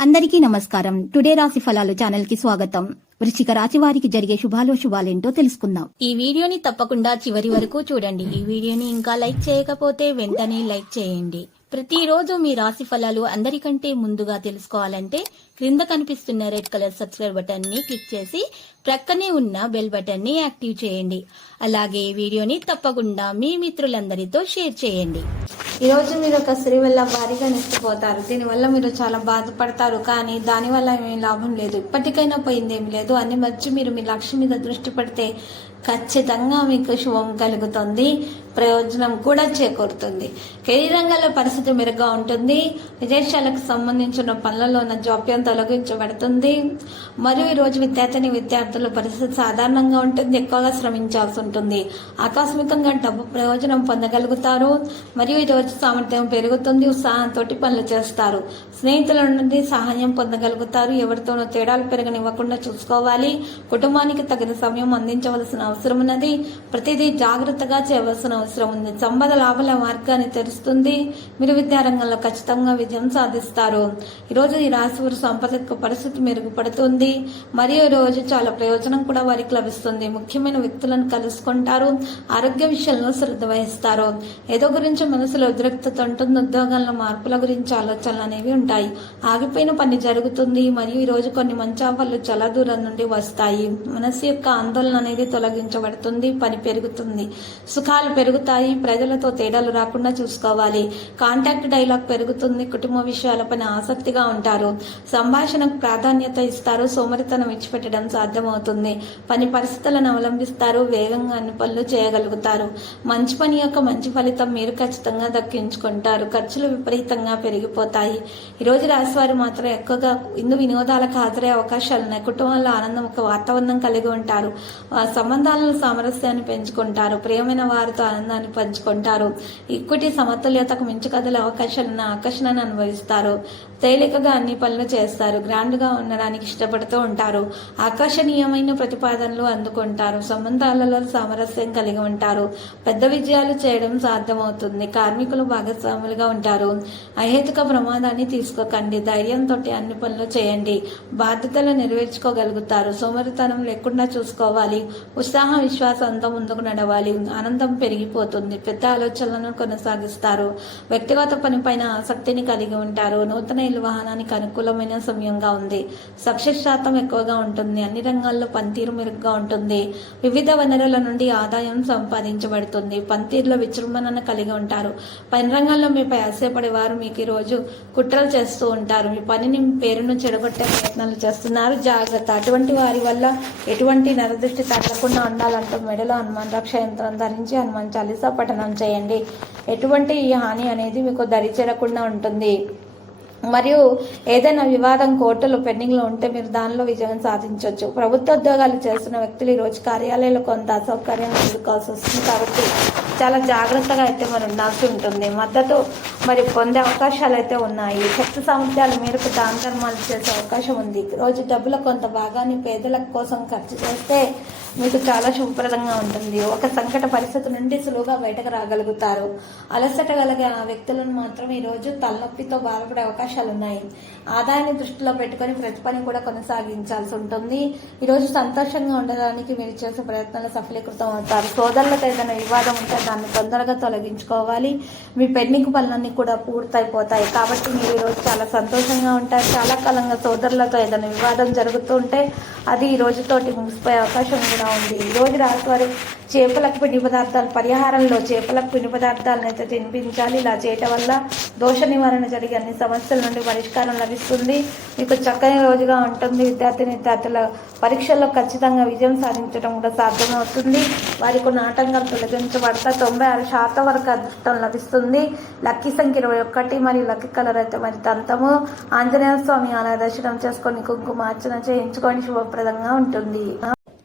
అందరికీ నమస్కారం. టుడే రాశి ఫలాలు ఛానల్కి స్వాగతం. వృశ్చిక రాశి వారికి జరిగే శుభాలో శుభాలేంటో తెలుసుకుందాం. ఈ వీడియోని తప్పకుండా చివరి వరకు చూడండి. ఈ వీడియోని ఇంకా లైక్ చేయకపోతే వెంటనే లైక్ చేయండి. ప్రతిరోజు మీ రాశి ఫలాలు అందరికంటే ముందుగా తెలుసుకోవాలంటే క్రింద కనిపిస్తున్న రెడ్ కలర్ సబ్స్క్రైబ్ బటన్ని క్లిక్ చేసి ప్రక్కనే ఉన్న బెల్ బటన్ని యాక్టివ్ చేయండి. అలాగే ఈ వీడియోని తప్పకుండా మీ మిత్రులందరితో షేర్ చేయండి. ఈ రోజు మీరు ఒక స్త్రీ వల్ల భారీగా నష్టపోతారు. దీనివల్ల మీరు చాలా బాధపడతారు. కానీ దానివల్ల ఏమీ లాభం లేదు. ఇప్పటికైనా పోయింది ఏమి లేదు. అని మర్చి మీరు మీ లక్ష్యం మీద దృష్టి పెడితే ఖచ్చితంగా మీకు శుభం కలుగుతుంది ప్రయోజనం కూడా చేకూరుతుంది. కెరీర్ రంగంలో పరిస్థితి మెరుగ్గా ఉంటుంది. విదేశాలకు సంబంధించిన పనులలో ఉన్న జాప్యం తొలగించబడుతుంది. మరియు ఈరోజు విద్యార్థిని విద్యార్థుల పరిస్థితి సాధారణంగా ఉంటుంది. ఎక్కువగా శ్రమించాల్సి ఉంటుంది. ఆకస్మికంగా డబ్బు ప్రయోజనం పొందగలుగుతారు. మరియు ఈరోజు సామర్థ్యం పెరుగుతుంది. ఉత్సాహంతో పనులు చేస్తారు. స్నేహితుల నుండి సహాయం పొందగలుగుతారు. ఎవరితోనూ తేడాలు పెరగనివ్వకుండా చూసుకోవాలి. కుటుంబానికి తగిన సమయం అందించవలసిన అవసరం ఉన్నది ప్రతిదీ జాగ్రత్తగా చేయవలసిన అవసరం ఉంది. సంపద లాభాల మార్గాన్ని తెరుస్తుంది. మీరు విద్యారంగంలో ఖచ్చితంగా విజయం సాధిస్తారు. ఈరోజు ఈ రాశి వారి సంపద పరిస్థితి మెరుగుపడుతుంది. మరియు రోజు చాలా ప్రయోజనం కూడా వారికి లభిస్తుంది. ముఖ్యమైన వ్యక్తులను కలుసుకుంటారు. ఆరోగ్య విషయంలో శ్రద్ధ వహిస్తారు. ఏదో గురించి మనసులో ఉద్రిక్తత ఉంటుంది. ఉద్యోగాల్లో మార్పుల గురించి ఆలోచనలు అనేవి ఉంటాయి. ఆగిపోయిన పని జరుగుతుంది. మరియు ఈ రోజు కొన్ని మంచి ఆఫర్లు చాలా దూరం నుండి వస్తాయి. మనసు యొక్క ఆందోళన అనేది తొలగి తొలగించబడుతుంది పని పెరుగుతుంది. సుఖాలు పెరుగుతాయి ప్రజలతో తేడాలు రాకుండా చూసుకోవాలి. కాంటాక్ట్ డైలాగ్ పెరుగుతుంది కుటుంబ విషయాల పని ఆసక్తిగా ఉంటారు. సంభాషణకు ప్రాధాన్యత ఇస్తారు సోమరితనం విడిచిపెట్టడం సాధ్యమవుతుంది. పని పరిస్థితులను అవలంబిస్తారు వేగంగా అన్ని పనులు చేయగలుగుతారు. మంచి పని యొక్క మంచి ఫలితం మీరు ఖచ్చితంగా దక్కించుకుంటారు. ఖర్చులు విపరీతంగా పెరిగిపోతాయి. ఈరోజు రాశివారు మాత్రం ఎక్కువగా ఇందు వినోదాలకు హాజరయ్యే అవకాశాలు ఉన్నాయి. కుటుంబంలో ఆనందం ఒక వాతావరణం కలిగి ఉంటారు. సంబంధ సంబంధాలను సామరస్యాన్ని పెంచుకుంటారు. ప్రియమైన వారితో ఆనందాన్ని పంచుకుంటారు. ఈక్విటీ సమతుల్యతకు మించి కదిలే అవకాశాలను ఆకర్షణను అనుభవిస్తారు. తేలికగా అన్ని పనులు చేస్తారు. గ్రాండ్గా ఉండడానికి ఇష్టపడుతూ ఉంటారు. ఆకర్షణీయమైన ప్రతిపాదనలు అందుకుంటారు. సంబంధాలలో సామరస్యం కలిగి ఉంటారు. పెద్ద విజయాలు చేయడం సాధ్యమవుతుంది. కార్మికులు భాగస్వాములుగా ఉంటారు. అహేతుక ప్రమాదాన్ని తీసుకోకండి. ధైర్యంతో అన్ని పనులు చేయండి. బాధ్యతలు నెరవేర్చుకోగలుగుతారు. సోమరితనం లేకుండా చూసుకోవాలి. ఉత్సాహ విశ్వాసంతో ముందుకు నడవాలి. ఆనందం పెరిగిపోతుంది. పెద్ద ఆలోచనలను కొనసాగిస్తారు. వ్యక్తిగత పనిపైన ఆసక్తిని కలిగి ఉంటారు. నూతన నిర్వహణానికి అనుకూలమైన సమయంగా ఉంది. సక్సెస్ శాతం ఎక్కువగా ఉంటుంది. అన్ని రంగాల్లో పనితీరు మెరుగ్గా ఉంటుంది. వివిధ వనరుల నుండి ఆదాయం సంపాదించబడుతుంది. పనితీరులో విజృంభణను కలిగి ఉంటారు. పని రంగంలో మీపై ఆశపడే వారు మీకు ఈరోజు కుట్రలు చేస్తూ ఉంటారు. మీ పనిని పేరును చెడగొట్టే ప్రయత్నాలు చేస్తున్నారు. జాగ్రత్త. అటువంటి వారి వల్ల ఎటువంటి నరదృష్టి తగ్గకుండా ఉండాలంటూ మెడలో హనుమాన్ రక్ష యంత్రం ధరించి హనుమాన్ చాలీసా పఠనం చేయండి. ఎటువంటి ఈ హాని అనేది మీకు దరి చేరకుండా ఉంటుంది. మరియు ఏదైనా వివాదం కోర్టులో పెండింగ్లో ఉంటే మీరు దానిలో విజయం సాధించవచ్చు ప్రభుత్వ ఉద్యోగాలు చేస్తున్న వ్యక్తులు ఈరోజు కార్యాలయంలో కొంత అసౌకర్యం ఎదుర్కోవాల్సి వస్తుంది కాబట్టి చాలా జాగ్రత్తగా అయితే మరి ఉండాల్సి ఉంటుంది. మద్దతు మరి పొందే అవకాశాలు అయితే ఉన్నాయి. శక్తి సామర్థ్యాల మేరకు దాన ధర్మాలు చేసే అవకాశం ఉంది. రోజు డబ్బుల కొంత భాగాన్ని పేదల కోసం ఖర్చు చేస్తే మీకు చాలా శుభప్రదంగా ఉంటుంది. ఒక సంకట పరిస్థితి నుండి సులువుగా బయటకు రాగలుగుతారు. అలసట కలిగే ఆ వ్యక్తులను మాత్రం ఈరోజు తలనొప్పితో బాధపడే అవకాశాలు ఉన్నాయి. ఆదాయాన్ని దృష్టిలో పెట్టుకొని ప్రతి పని కూడా కొనసాగించాల్సి ఉంటుంది. ఈరోజు సంతోషంగా ఉండడానికి మీరు చేసే ప్రయత్నాలు సఫలీకృతం అవుతారు. సోదరులతో ఏదైనా వివాదం ఉంటే దాన్ని తొందరగా తొలగించుకోవాలి. మీ పెండింగ్ పనులన్నీ కూడా పూర్తయిపోతాయి. కాబట్టి మీరు ఈరోజు చాలా సంతోషంగా ఉంటారు. చాలా కాలంగా సోదరులతో ఏదైనా వివాదం జరుగుతూ ఉంటే అది ఈ రోజుతోటి ముగిసిపోయే అవకాశం కూడా ఉంది. ఈ రోజు రాశి చేపలకు పిండి పదార్థాలు పరిహారంలో చేపలకు పిండి పదార్థాలను అయితే తినిపించాలి. ఇలా చేయటం వల్ల దోష నివారణ జరిగే అన్ని సమస్యల నుండి పరిష్కారం లభిస్తుంది. మీకు చక్కని రోజుగా ఉంటుంది. విద్యార్థిని విద్యార్థుల పరీక్షల్లో ఖచ్చితంగా విజయం సాధించడం కూడా సాధ్యమవుతుంది. వారికి ఉన్న ఆటంకాలు తొలగించబడతా తొంభై ఆరు శాతం వరకు అదృష్టం లభిస్తుంది. లక్కీ సంఖ్య ఇరవై ఒకటి మరియు లక్కీ కలర్ అయితే మరి దంతము. ఆంజనేయ స్వామి ఆలయ దర్శనం చేసుకొని కుంకుమార్చన చేయించుకొని శుభప్రదంగా ఉంటుంది.